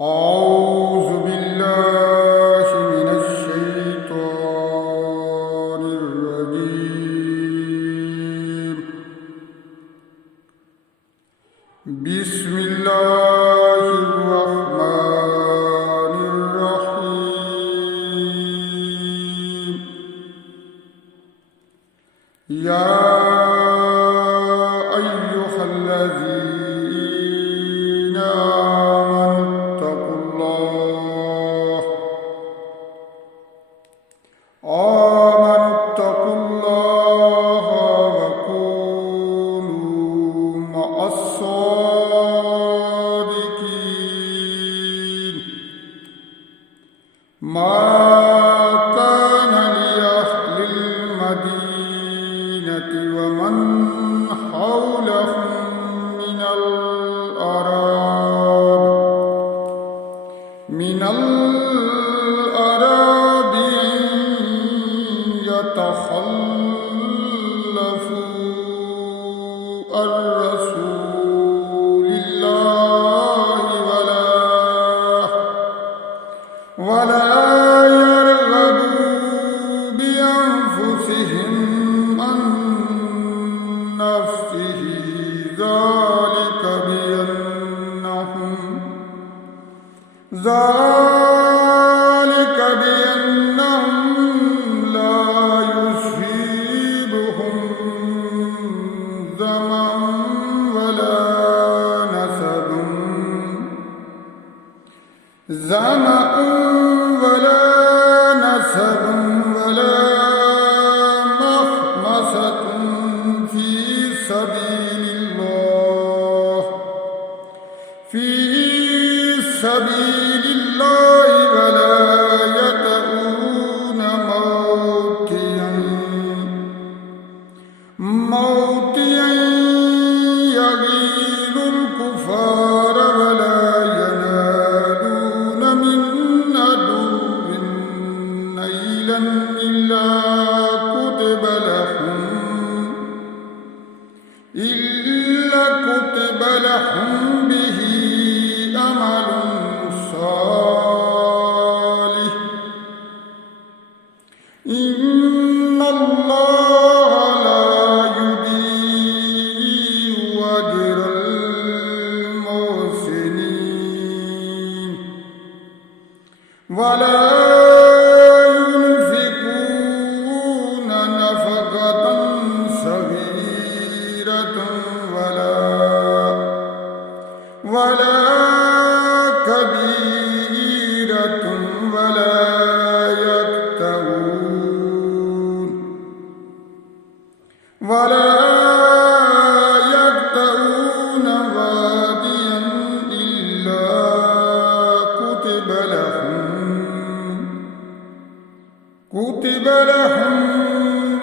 أعوذ بالله من الشيطان الرجيم. بسم الله الرحمن الرحيم. يا أيها الذين آمنوا اتقوا الله وكونوا مع الصادقين. ما كان لأهل المدينة ومن حولهم من الأعراب أن يتخلفوا عن رسول الله ولا يرغبوا بأنفسهم عن نفسه، ذلك بأنهم لا يصيبهم ظمأ ولا نصب ولا مخمصة في سبيل الله ولا يطؤون موطئا يغيظ الكفار ولا ينالون من عدو نيلا إلا كتب لهم به عمل صالح. إن الله لا يضيع أجر المحسنين. ولا ينفقون نفقة صغيرة ولا كبيرة ولا يقطعون واديا إلا كتب لهم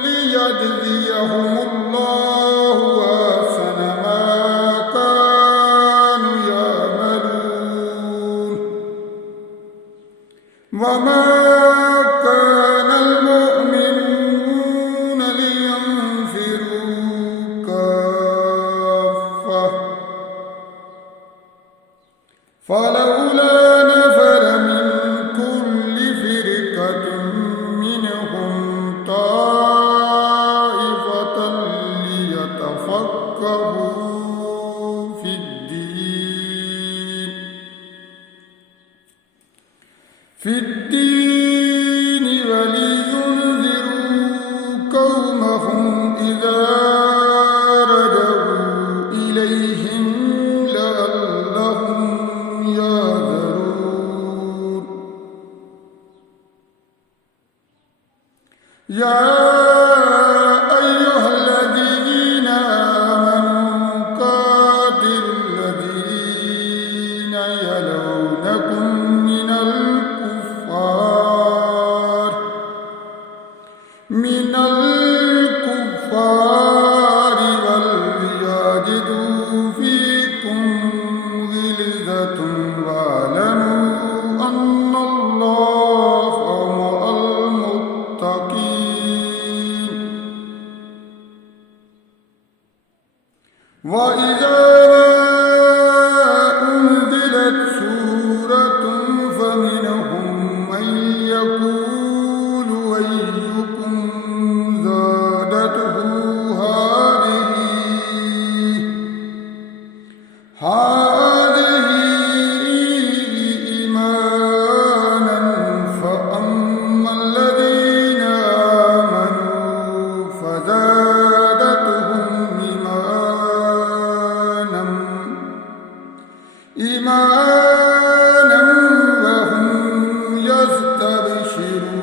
ليجزيهم الله أحسن ما كانوا يعملون. وما كان المؤمنون لينفروا كافة، فلولا نفر من كل فرقة منهم طائفة ليتفقهوا في الدين ولينذروا قومهم إذا رجعوا إليهم لعلهم يحذرون. يا أيها الذين آمنوا قاتلوا الذين يلونكم من الكفار وليجدوا فيكم غلظة، واعلموا أن الله مع المتقين. ईमाना वहुम यस्तबशिरून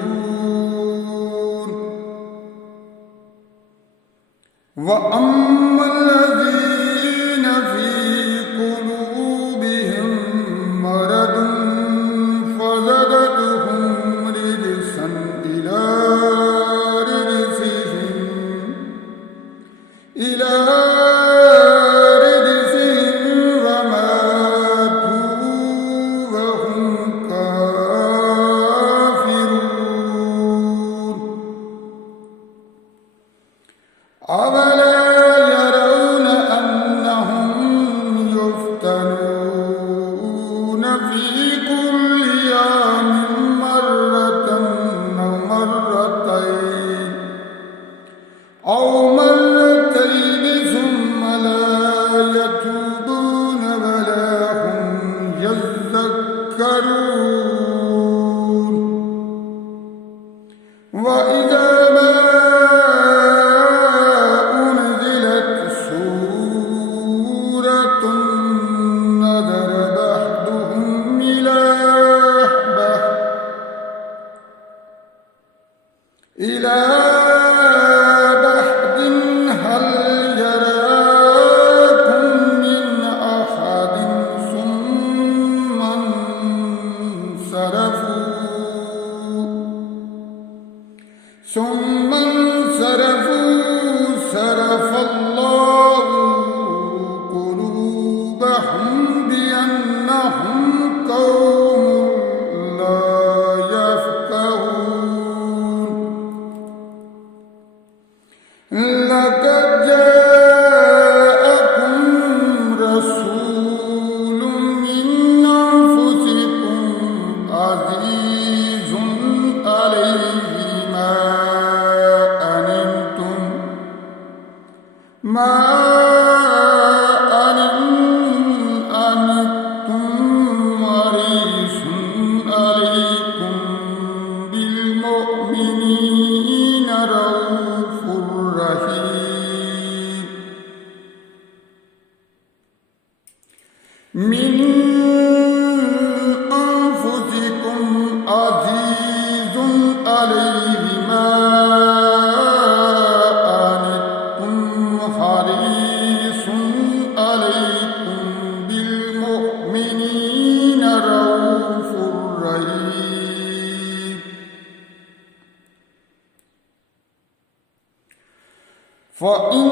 व अम्मल्लज़ीन फ़ी क़ुलूबिहिम मरदुन फ़ज़दतहुम रिजसन इला रिजसिहिम व मातू वहुम काफ़िरून अवला यरौन अन्नहुम युफ्तनून फ़ी कुल्लि यामिन मर्रतन अव मर्रतैन अव मर्रतैन ثم لا يتوبون ولا هم يذكرون وإذا ما أنزلت سورة نظر بعضهم إلى بعض هل يراكم من أحد ثم انصرفوا صرف الله قلوبهم بأنهم قوم لا يفقهون لقد جاءكم رسول من أنفسكم عزيز عليه ما أنتم حريص عليكم بالمؤمنين رؤوف رحيم من أنفسكم عزيز عليه ما حريص عليكم بالمؤمنين رؤوف رحيم فإن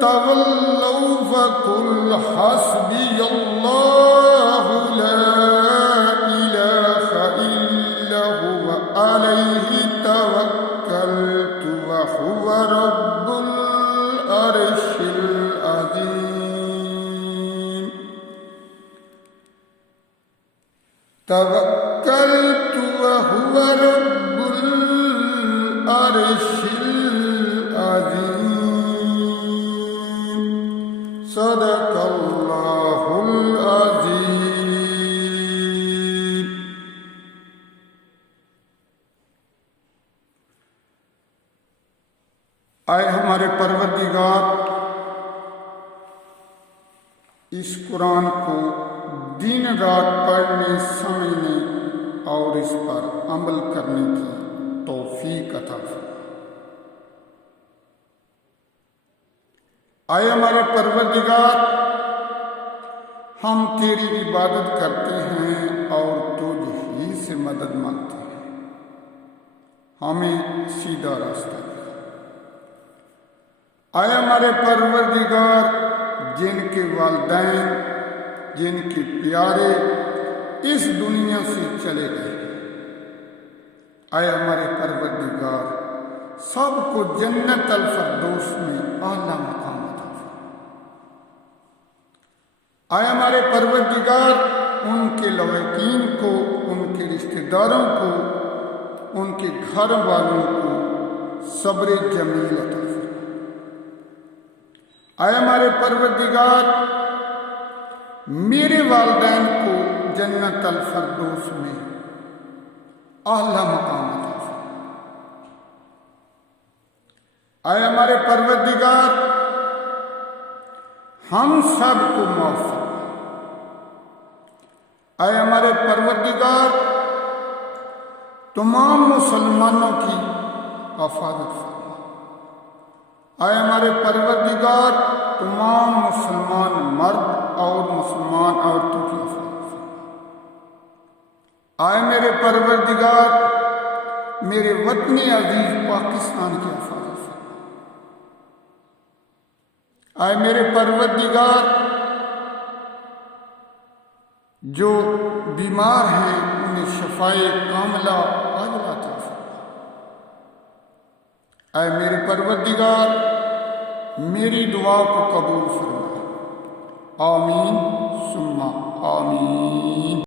تولوا فقل حسبي الله لا إله إلا هو عليه توكلت وهو رب العرش العظيم توكلت وهو رب العرش العظيم صدق الله العظيم आए हमारे परवरदिगार, इस कुरान को दिन रात पढ़ने, समझने और इस पर अमल करने की तौफीक अता फरमा। आए हमारे परवरदिगार, हम तेरी इबादत करते हैं और तुझ ही से मदद मांगते हैं, हमें सीधा रास्ता दे। आए हमारे परवरदिगार, जिनके वालिदैन, जिनके प्यारे इस दुनिया से चले गए, आए हमारे परवरदिगार, सबको जन्नत अल फरदौस में आला मकाम अता फरमा। आए हमारे परवरदिगार, उनके लवाकीन को, उनके रिश्तेदारों को, उनके घर वालों को सब्र जमील अता फरमा। आए हमारे परवरदिगार, मेरे वालिदैन को जन्नत अल फरदौस में आला मकाम अता फरमा। आए हमारे परवरदिगार, हम सब को माफ फरमा। आए हमारे परवरदिगार तमाम मुसलमानों की हिफाजत फरमा। आए हमारे परवरदिगार तमाम मुसलमान मर्द और मुसलमान औरतों की हिफाजत फरमा। आए मेरे परवरदिगार मेरे वतनी अजीज पाकिस्तान की हिफाजत फरमा। आए मेरे परवरदिगार जो बीमार हैं उन्हें शफाए कामला आजला अता फरमा। आए मेरे परवरदिगार मेरी दुआ को कबूल फरमा। आमीन सुम्मा आमीन।